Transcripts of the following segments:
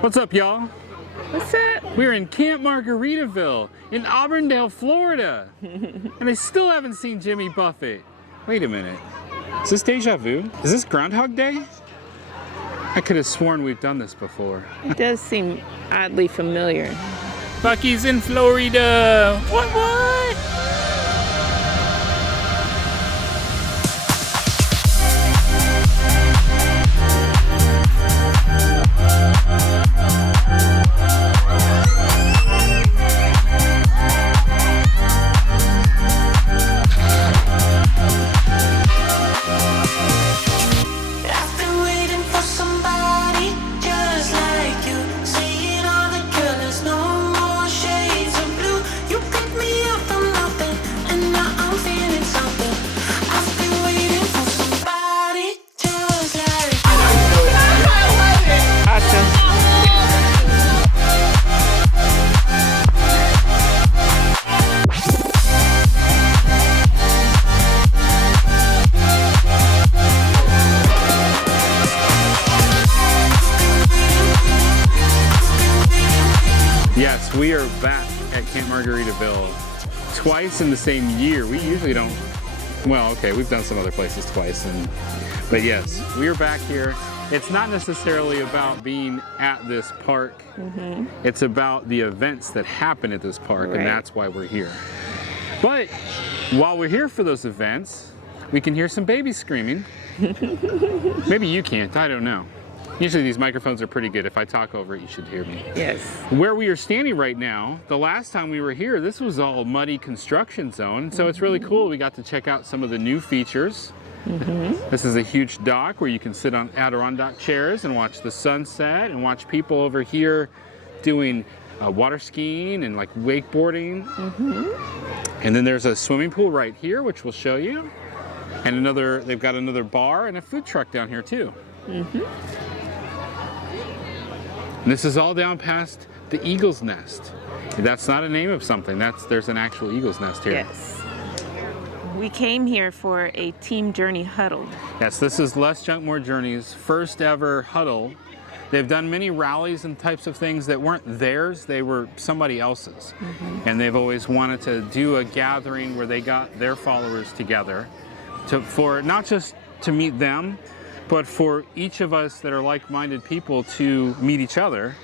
What's up, y'all? What's up? We're in Camp Margaritaville in Auburndale, Florida. And I still haven't seen Jimmy Buffett. Wait a minute. Is this deja vu? Is this Groundhog Day? I could have sworn we've done this before. It does seem oddly familiar. Bucky's in Florida. What? Yes, we are back at Camp Margaritaville twice in the same year. We usually don't, well, okay, we've done some other places twice, but yes, we are back here. It's not necessarily about being at this park. It's about the events that happen at this park, and that's why we're here. But while we're here for those events, we can hear some babies screaming. Maybe you can't, I don't know. Usually these microphones are pretty good. If I talk over it, you should hear me. Yes. Where we are standing right now, the last time we were here, this was all muddy construction zone. So it's really cool. We got to check out some of the new features. This is a huge dock where you can sit on Adirondack chairs and watch the sunset and watch people over here doing water skiing and like wakeboarding. And then there's a swimming pool right here, which we'll show you. And they've got another bar and a food truck down here too. And this is all down past the Eagle's Nest. That's not a name of something. There's an actual Eagle's Nest here. Yes. We came here for a Team Journey Huddle. Yes, this is Less Junk, More Journey's first ever huddle. They've done many rallies and types of things that weren't theirs, they were somebody else's. And they've always wanted to do a gathering where they got their followers together for not just to meet them, but for each of us that are like-minded people to meet each other,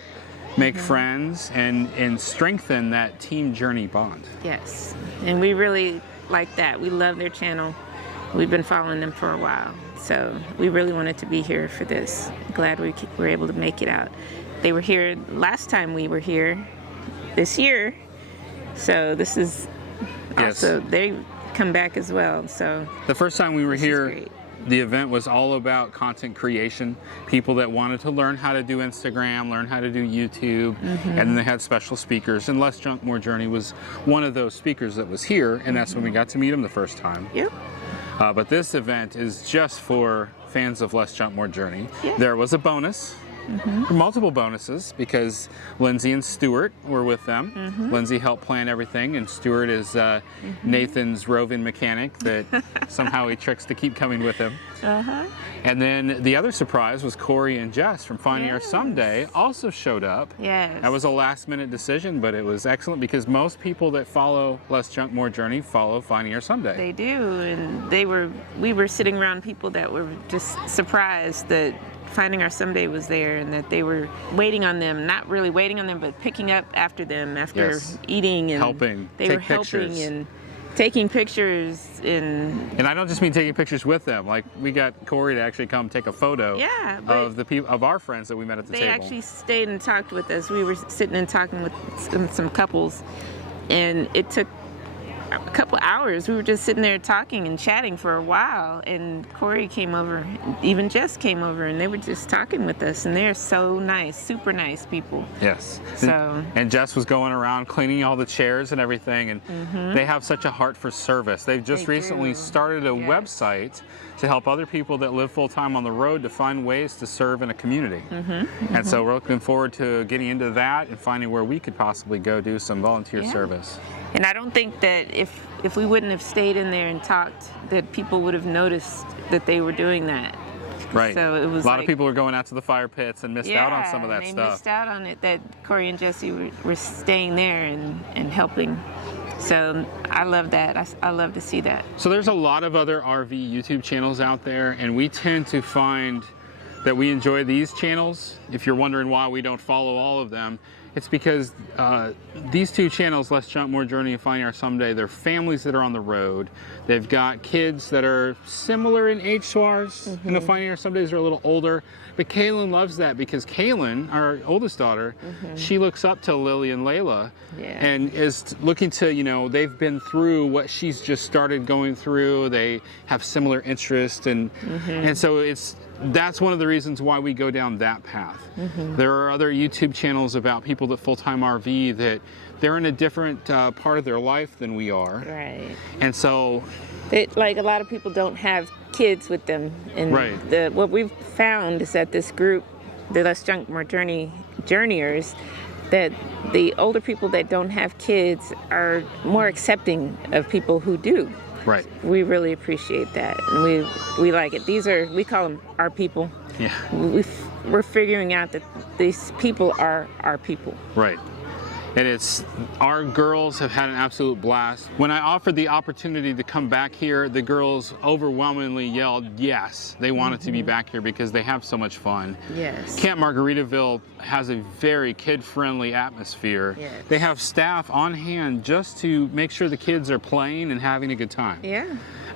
make friends, and strengthen that Team Journey bond. Yes, and we really like that. We love their channel. We've been following them for a while, so we really wanted to be here for this. Glad we were able to make it out. They were here last time we were here this year, so this is also, they come back as well. So the first time we were here, the event was all about content creation, people that wanted to learn how to do Instagram, learn how to do YouTube, and then they had special speakers, and Less Junk, More Journey was one of those speakers that was here, and that's when we got to meet him the first time. But this event is just for fans of Less Junk, More Journey. There was a bonus. Multiple bonuses because Lindsay and Stuart were with them. Lindsay helped plan everything, and Stuart is Nathan's roving mechanic that somehow he tricks to keep coming with him. And then the other surprise was Corey and Jess from Finding Our Someday also showed up. That was a last-minute decision, but it was excellent because most people that follow Less Junk, More Journey follow Finding Our Someday. They do, and we were sitting around people that were just surprised that Finding Our Someday was there and that they were waiting on them, not really waiting on them, but picking up after them after eating and helping. They were helping and taking pictures and I don't just mean taking pictures with them. Like we got Corey to actually come take a photo of the people of our friends that we met at the table. They actually stayed and talked with us. We were sitting and talking with some couples, and it took a couple hours. We were just sitting there talking and chatting for a while, and Corey came over, even Jess came over, and they were just talking with us, and they're so nice, super nice people. And Jess was going around cleaning all the chairs and everything, and they have such a heart for service. They've just recently started a website to help other people that live full-time on the road to find ways to serve in a community. And so we're looking forward to getting into that and finding where we could possibly go do some volunteer service. And I don't think that if we wouldn't have stayed in there and talked, that people would have noticed that they were doing that. Right. So it was a lot of people were going out to the fire pits and missed out on some of that they stuff. missed out on it. That Corey and Jesse were staying there and helping. So I love that. I love to see that. So there's a lot of other RV YouTube channels out there, and we tend to find that we enjoy these channels. If you're wondering why we don't follow all of them, it's because these two channels, Let's Jump, More Journey, and Finding Our Someday, they're families that are on the road. They've got kids that are similar in age to ours. You know, Finding Our Somedays are a little older. But Kaylin loves that because Kaylin, our oldest daughter, she looks up to Lily and Layla and is looking to, you know, they've been through what she's just started going through. They have similar interests, and so that's one of the reasons why we go down that path. There are other YouTube channels about people that full-time RV that they're in a different part of their life than we are. Right. And so, like a lot of people don't have kids with them. And what we've found is that this group, the Let's Jump More Journeyers, that the older people that don't have kids are more accepting of people who do. Right. We really appreciate that, and we like it. We call them our people. Yeah. We're figuring out that these people are our people. Right. And our girls have had an absolute blast. When I offered the opportunity to come back here, the girls overwhelmingly yelled yes. They wanted to be back here because they have so much fun. Yes. Camp Margaritaville has a very kid-friendly atmosphere. Yes. They have staff on hand just to make sure the kids are playing and having a good time. Yeah.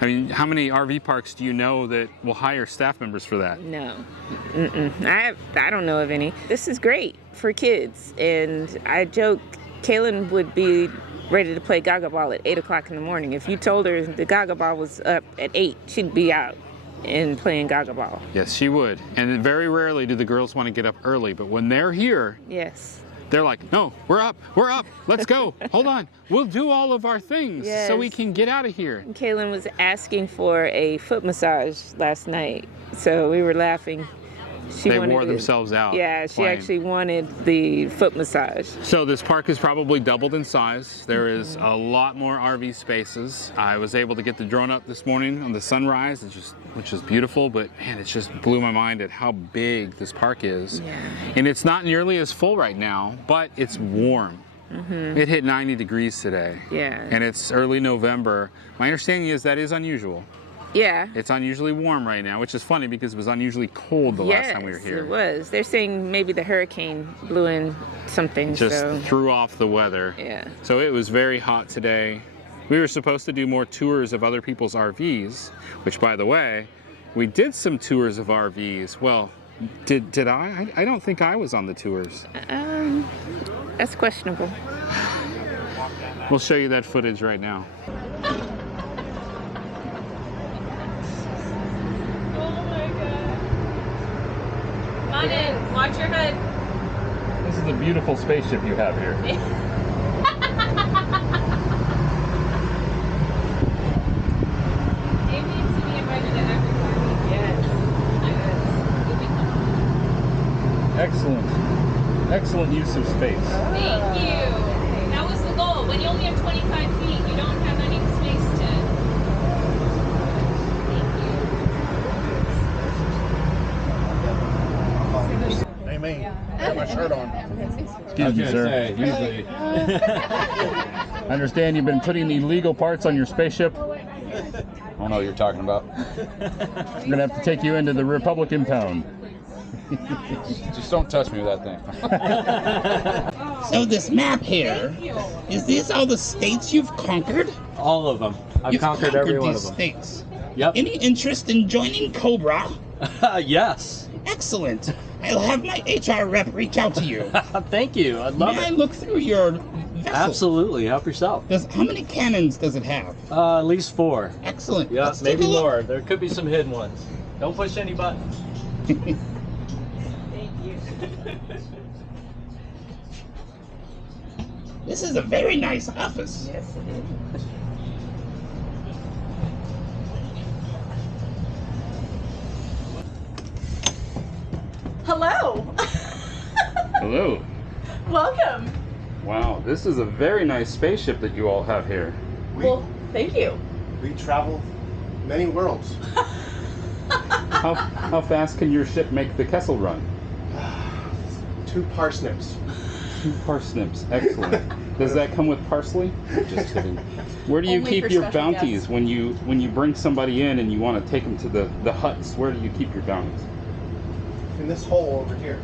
I mean, how many RV parks do you know that will hire staff members for that? No. I don't know of any. This is great for kids, and I joke Kaylin would be ready to play Gaga Ball at 8 o'clock in the morning. If you told her the Gaga Ball was up at 8, she'd be out and playing Gaga Ball. Yes, she would. And very rarely do the girls want to get up early, but when they're here, yes, they're like, no, we're up, let's go. Hold on, we'll do all of our things so we can get out of here. Kaylin was asking for a foot massage last night, so we were laughing. They wore themselves out. Yeah, she actually wanted the foot massage. So this park is probably doubled in size. There is a lot more RV spaces. I was able to get the drone up this morning on the sunrise, which is beautiful, but man, it just blew my mind at how big this park is. Yeah. And it's not nearly as full right now, but it's warm. It hit 90 degrees today. Yeah. And it's early November. My understanding is that is unusual. Yeah. It's unusually warm right now, which is funny because it was unusually cold the last time we were here. Yes, it was. They're saying maybe the hurricane blew in something. Just threw off the weather. Yeah. So it was very hot today. We were supposed to do more tours of other people's RVs, which, by the way, we did some tours of RVs. Well, did I? I don't think I was on the tours. That's questionable. We'll show you that footage right now. Come on in, watch your head. This is a beautiful spaceship you have here. It needs to be invited to every party. Yes. Excellent use of space. Thank you. That was the goal. When you only have 25 feet, you don't have any space to. Hey, me. I got my shirt on. Excuse me, sir. Usually. I understand you've been putting illegal parts on your spaceship. I don't know what you're talking about. I'm going to have to take you into the Republican pound. Just don't touch me with that thing. So this map here, is these all the states you've conquered? All of them. I've conquered every one of them. States. Yep. Any interest in joining Cobra? Yes. Excellent. I'll have my HR rep reach out to you. Thank you. I'd love May I it. look through your vessel? Absolutely. Help yourself. How many cannons does it have? At least 4. Excellent. Yeah, Let's take maybe a look. more. There could be some hidden ones. Don't push any buttons. Thank you. This is a very nice office. Yes, it is. Hello. Hello. Welcome. Wow, this is a very nice spaceship that you all have here. Well, thank you. We travel many worlds. How fast can your ship make the Kessel run? 2 parsnips. 2 parsnips. Excellent. Does that come with parsley? Just kidding. Where do you Only keep for your special bounties guests. when you bring somebody in and you want to take them to the huts? Where do you keep your bounties? In this hole over here.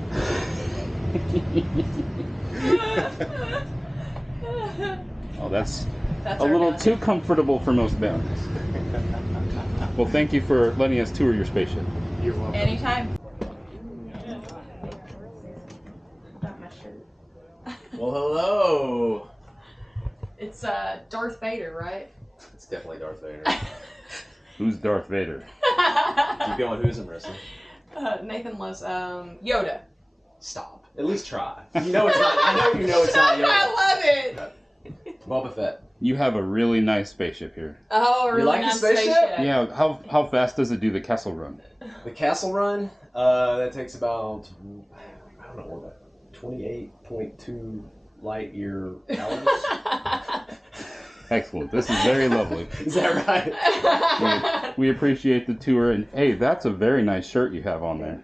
Oh, that's That's a our little bounty. too comfortable for most bounties. Well, thank you for letting us tour your spaceship. You're welcome. Anytime. Well, hello. It's Darth Vader, right? It's definitely Darth Vader. Who's Darth Vader? You going who's in Marissa? Nathan loves Yoda. Stop. At least try. You know it's not. I know you know it's not Yoda. I love it. Boba Fett. You have a really nice spaceship here. Oh, really like the nice spaceship? Yeah, how fast does it do the Kessel run? The Castle Run. That takes about I don't know what that 28.2 light year hours. Excellent. This is very lovely. Is that right? We appreciate the tour, and hey, that's a very nice shirt you have on there.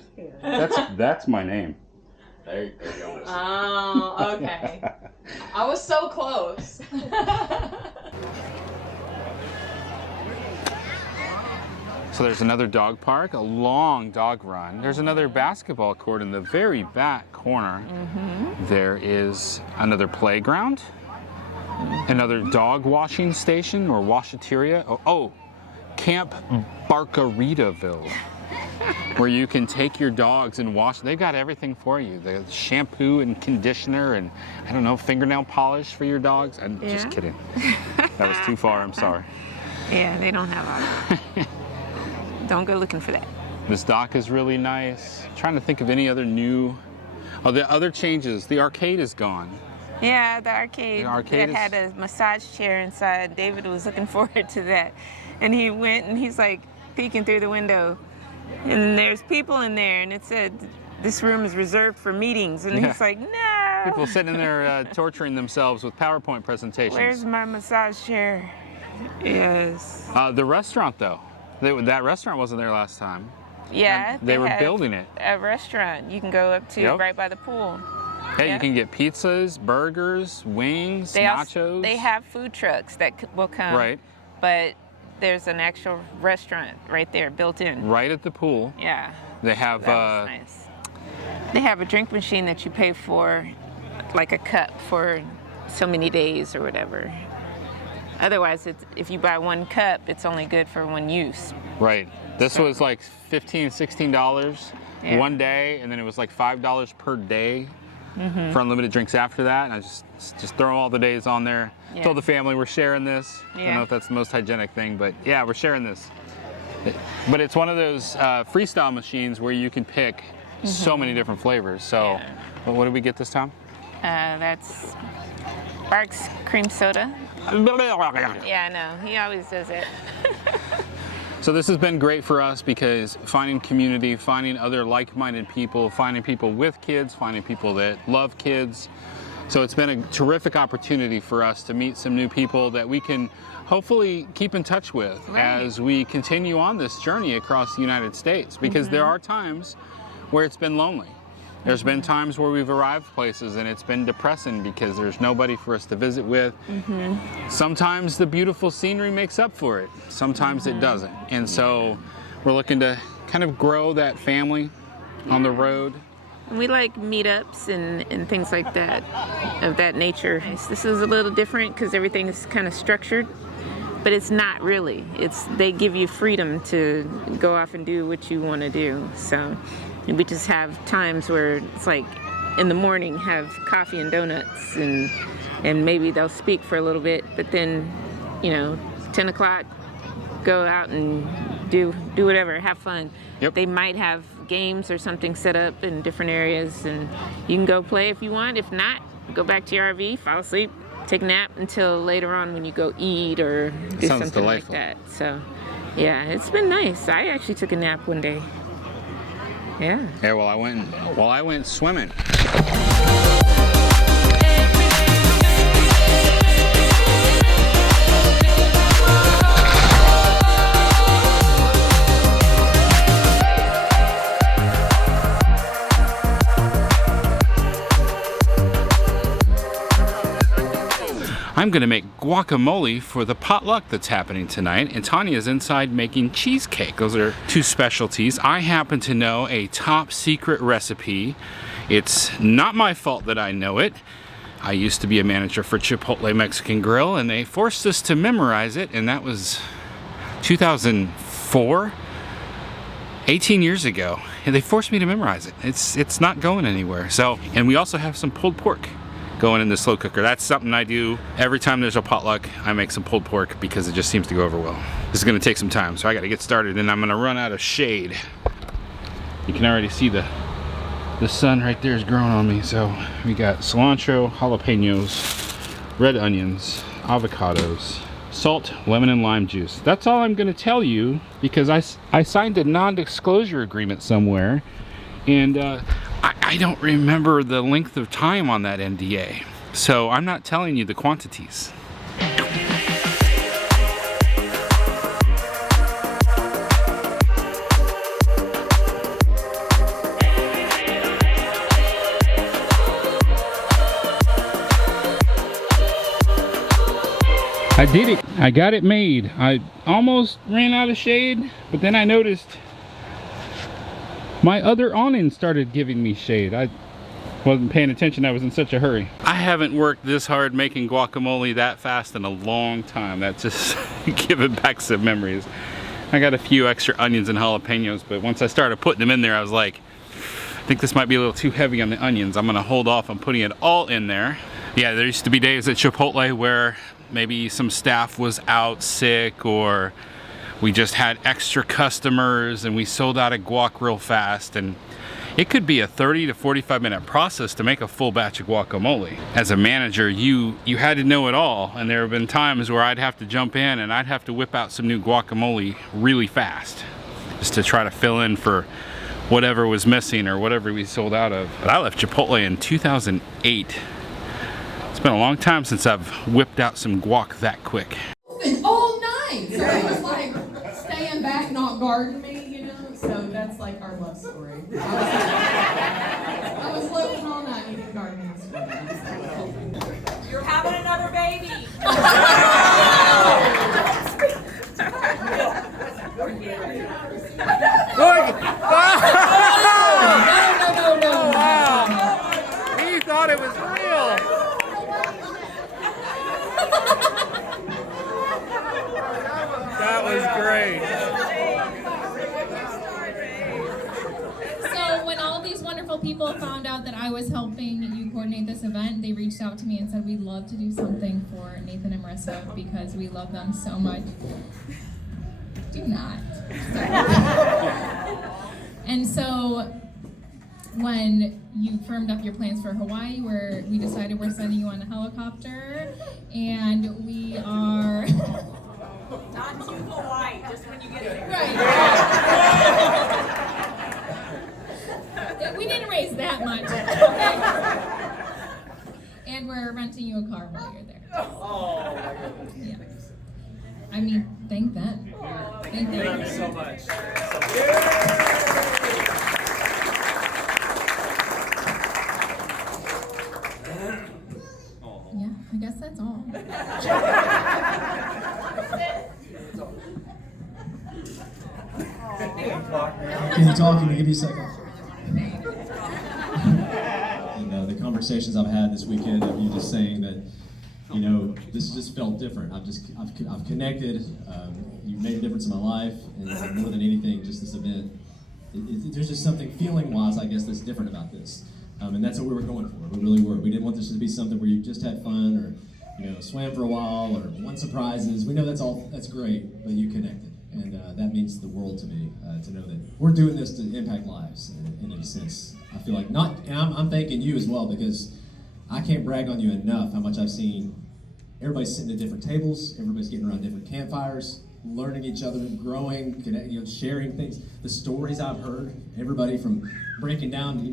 That's my name. There you go. Oh, okay. I was so close. So there's another dog park, a long dog run. There's another basketball court in the very back corner. There is another playground, another dog washing station or washateria. Oh, Camp Margaritaville, where you can take your dogs and wash. They've got everything for you. The shampoo and conditioner and, I don't know, fingernail polish for your dogs. I'm just Yeah. kidding. That was too far, I'm sorry. Yeah, they don't have all that. Don't go looking for that. This dock is really nice. Trying to think of any other new. Oh, the other changes. The arcade is gone. Yeah, the arcade, The arcade that had a massage chair inside. David was looking forward to that. And he went and he's like peeking through the window. And there's people in there and it said, this room is reserved for meetings. And Yeah. he's like, no. People sitting in there torturing themselves with PowerPoint presentations. Where's my massage chair? Yes. The restaurant, though. That restaurant wasn't there last time. Yeah. They were have building it. A restaurant you can go up to Yep. right by the pool. Hey, Yeah. you can get pizzas, burgers, wings, nachos. They have food trucks that will come. Right. But there's an actual restaurant right there built in. Right at the pool. Yeah. They have That was nice. They have a drink machine that you pay for, like a cup for so many days or whatever. Otherwise, if you buy one cup, it's only good for one use. right. This was like $15, $16 Yeah. one day, and then it was like $5 per day for unlimited drinks after that. And I just throw all the days on there. Yeah. Told the family we're sharing this. I don't Yeah. know if that's the most hygienic thing, but yeah, we're sharing this. But it's one of those freestyle machines where you can pick so many different flavors. So, Yeah. well, what did we get this time? That's Barks cream soda. Yeah, I know. He always does it. So this has been great for us because finding community, finding other like-minded people, finding people with kids, finding people that love kids. So it's been a terrific opportunity for us to meet some new people that we can hopefully keep in touch with as we continue on this journey across the United States, because there are times where it's been lonely. There's been times where we've arrived places and it's been depressing because there's nobody for us to visit with. Sometimes the beautiful scenery makes up for it. Sometimes it doesn't. And so we're looking to kind of grow that family on the road. We like meetups and things like that, of that nature. This is a little different because everything is kind of structured, but it's not really. They give you freedom to go off and do what you want to do. So we just have times where it's like in the morning have coffee and donuts and maybe they'll speak for a little bit, but then 10 o'clock go out and do whatever, have fun. Yep. They might have games or something set up in different areas and you can go play if you want. If not, go back to your RV, fall asleep, take a nap until later on when you go eat or do Sounds something delightful. like that. So yeah, it's been nice. I actually took a nap one day. Yeah. Yeah, well, I went swimming. I'm gonna make guacamole for the potluck that's happening tonight, and Tanya's inside making cheesecake. Those are two specialties. I happen to know a top secret recipe. It's not my fault that I know it. I used to be a manager for Chipotle Mexican Grill, and they forced us to memorize it, and that was 2004, 18 years ago, and they forced me to memorize it. It's not going anywhere. So, and we also have some pulled pork going in the slow cooker. That's something I do every time there's a potluck. I make some pulled pork because it just seems to go over well. This is gonna take some time, so I gotta get started, and I'm gonna run out of shade. You can already see the sun right there is growing on me. So we got cilantro, jalapenos, red onions, avocados, salt, lemon, and lime juice. That's all I'm gonna tell you because I signed a non-disclosure agreement somewhere, and I don't remember the length of time on that NDA, so I'm not telling you the quantities. I did it. I got it made. I almost ran out of shade, but then I noticed my other awning started giving me shade. I wasn't paying attention. I was in such a hurry. I haven't worked this hard making guacamole that fast in a long time. That's just giving back some memories. I got a few extra onions and jalapenos, but once I started putting them in there, I was like, I think this might be a little too heavy on the onions. I'm gonna hold off on putting it all in there. Yeah, there used to be days at Chipotle where maybe some staff was out sick, or we just had extra customers and we sold out of guac real fast, and it could be a 30 to 45 minute process to make a full batch of guacamole. As a manager, you had to know it all, and there have been times where I'd have to jump in and I'd have to whip out some new guacamole really fast just to try to fill in for whatever was missing or whatever we sold out of. But I left Chipotle in 2008. It's been a long time since I've whipped out some guac that quick. All night. So it was like staying back, not guarding me, you know. So that's like our love story. I was loafing all night. You didn't guard me. You're having another baby. No. He thought it was real. That was great. So when all these wonderful people found out that I was helping you coordinate this event, they reached out to me and said, we'd love to do something for Nathan and Marissa because we love them so much. Do not. And so when you firmed up your plans for Hawaii, where we decided we're sending you on a helicopter, and we are... Not to Hawaii, just when you get there. Right. We didn't raise that much. And we're renting you a car while you're there. Oh, my goodness. Yeah. I mean, thank them. Thank them. Thank you so much. Yeah, I guess that's all. Can you talk? Can we give you a second? And the conversations I've had this weekend of you just saying that, you know, this just felt different. I've connected. You've made a difference in my life, and more than anything, just this event. There's just something feeling-wise, I guess, that's different about this, and that's what we were going for. We really were. We didn't want this to be something where you just had fun, or swam for a while, or won some prizes. We know that's great, but you connected, and that means the world to me to know that we're doing this to impact lives in a sense. I feel like and I'm thanking you as well, because I can't brag on you enough how much I've seen. Everybody's sitting at different tables, everybody's getting around different campfires, learning each other, growing, sharing things. The stories I've heard, everybody from breaking down,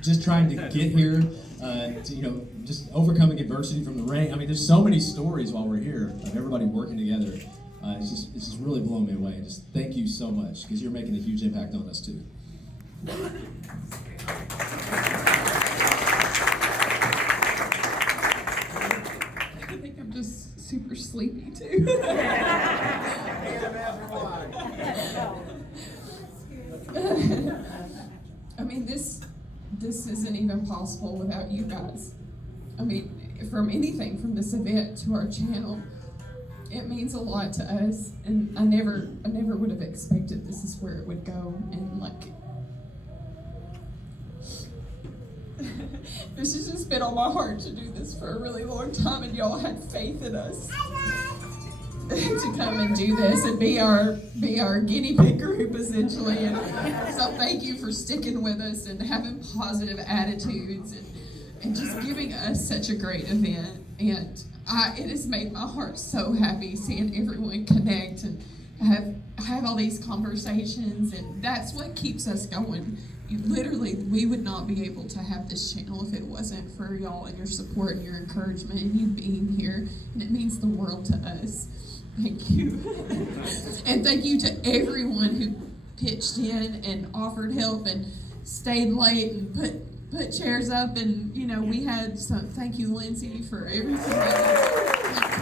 just trying to get here, to, just overcoming adversity from the rain. I mean, there's so many stories while we're here of everybody working together. It's just really blowing me away. Just thank you so much, because you're making a huge impact on us too. sleepy too. I mean, this isn't even possible without you guys. I mean, from anything from this event to our channel, it means a lot to us, and I never would have expected this is where it would go, and like, this has just been on my heart to do this for a really long time, and y'all had faith in us to come and do this and be our guinea pig group essentially. And so thank you for sticking with us and having positive attitudes and just giving us such a great event. And it has made my heart so happy seeing everyone connect and have all these conversations, and that's what keeps us going. Literally, we would not be able to have this channel if it wasn't for y'all and your support and your encouragement and you being here, and it means the world to us. Thank you. And thank you to everyone who pitched in and offered help and stayed late and put chairs up, and we had some. Thank you, Lindsay, for everything. Like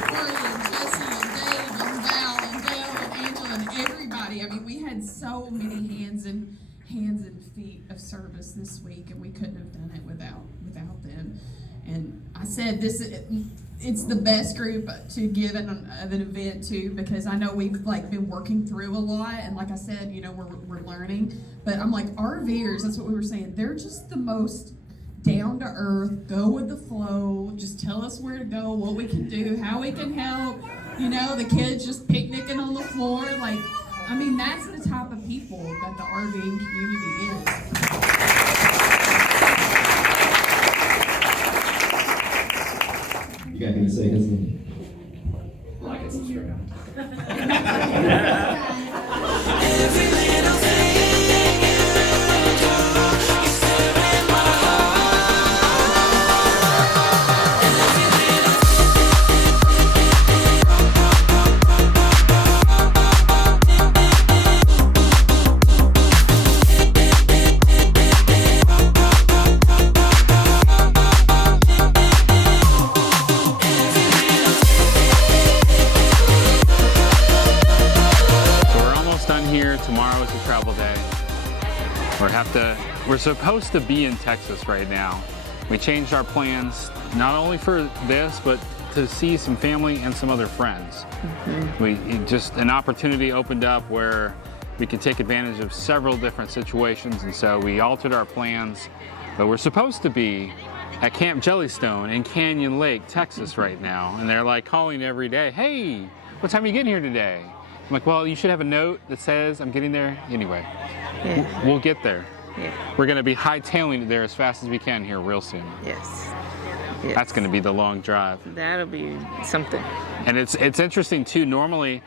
Corey and Jesse and Dave and Val and Dale and Angela and everybody. I mean, we had so many hands and feet of service this week, and we couldn't have done it without them. And I said it's the best group to give an event to, because I know we've been working through a lot, and like I said, we're learning. But I'm like, RVers, that's what we were saying. They're just the most down to earth, go with the flow, just tell us where to go, what we can do, how we can help. The kids just picnicking on the floor. I mean, that's the type of people that the RVing community is. You got anything to say, Husband? Like and subscribe. Every little thing you do, you stir in my heart. Every little Tomorrow is a travel day. We're supposed to be in Texas right now. We changed our plans not only for this, but to see some family and some other friends. Mm-hmm. An opportunity opened up where we could take advantage of several different situations, and so we altered our plans. But we're supposed to be at Camp Jellystone in Canyon Lake, Texas right now, and they're calling every day, "Hey, what time are you getting here today?" I'm like, well, you should have a note that says I'm getting there anyway. Yeah. We'll get there. Yeah. We're going to be hightailing it there as fast as we can here real soon. Yes. That's going to be the long drive. That'll be something. And it's interesting too. Normally,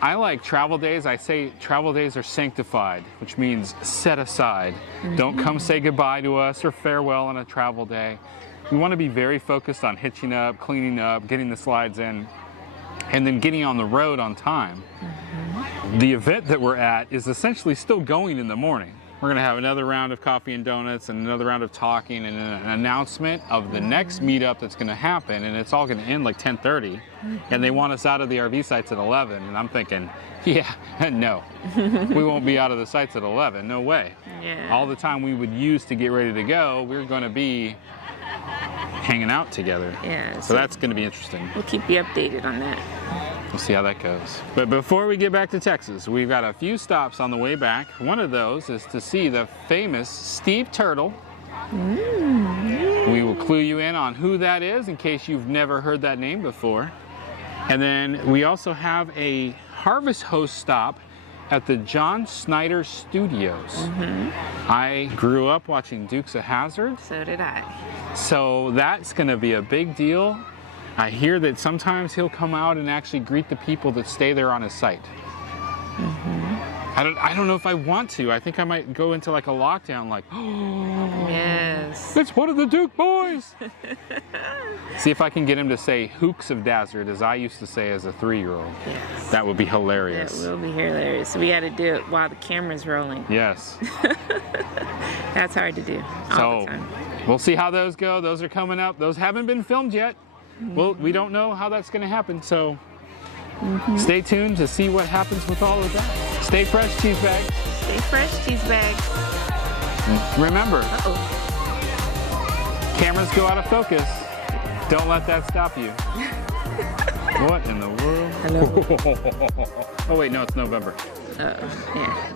I like travel days. I say travel days are sanctified, which means set aside. Mm-hmm. Don't come say goodbye to us or farewell on a travel day. We want to be very focused on hitching up, cleaning up, getting the slides in, and then getting on the road on time. Mm-hmm. The event that we're at is essentially still going in the morning. We're going to have another round of coffee and donuts and another round of talking and an announcement of the next meetup that's going to happen, and it's all going to end 10:30. Mm-hmm. And they want us out of the RV sites at 11, and I'm thinking, yeah, no. We won't be out of the sites at 11, no way. Yeah. All the time we would use to get ready to go, we're going to be hanging out together. Yeah. So that's going to be interesting. We'll keep you updated on that. We'll see how that goes. But before we get back to Texas, we've got a few stops on the way back. One of those is to see the famous Steve Turtle. We will clue you in on who that is in case you've never heard that name before. And then we also have a Harvest Host stop at the John Snyder Studios. Mm-hmm. I grew up watching Dukes of Hazzard. So did I. So that's going to be a big deal. I hear that sometimes he'll come out and actually greet the people that stay there on his site. Mm-hmm. I don't know if I want to. I think I might go into a lockdown oh, yes. It's one of the Duke boys. See if I can get him to say Hooks of Dazzard, as I used to say as a 3-year-old. Yes. That would be hilarious. That will be hilarious. We got to do it while the camera's rolling. Yes. That's hard to do all the time. We'll see how those go. Those are coming up. Those haven't been filmed yet. Well, we don't know how that's going to happen, so Stay tuned to see what happens with all of that. Stay fresh, cheese bags. Stay fresh, cheese bags. Remember, cameras go out of focus. Don't let that stop you. What in the world? Hello. Oh wait, no, it's November. Yeah.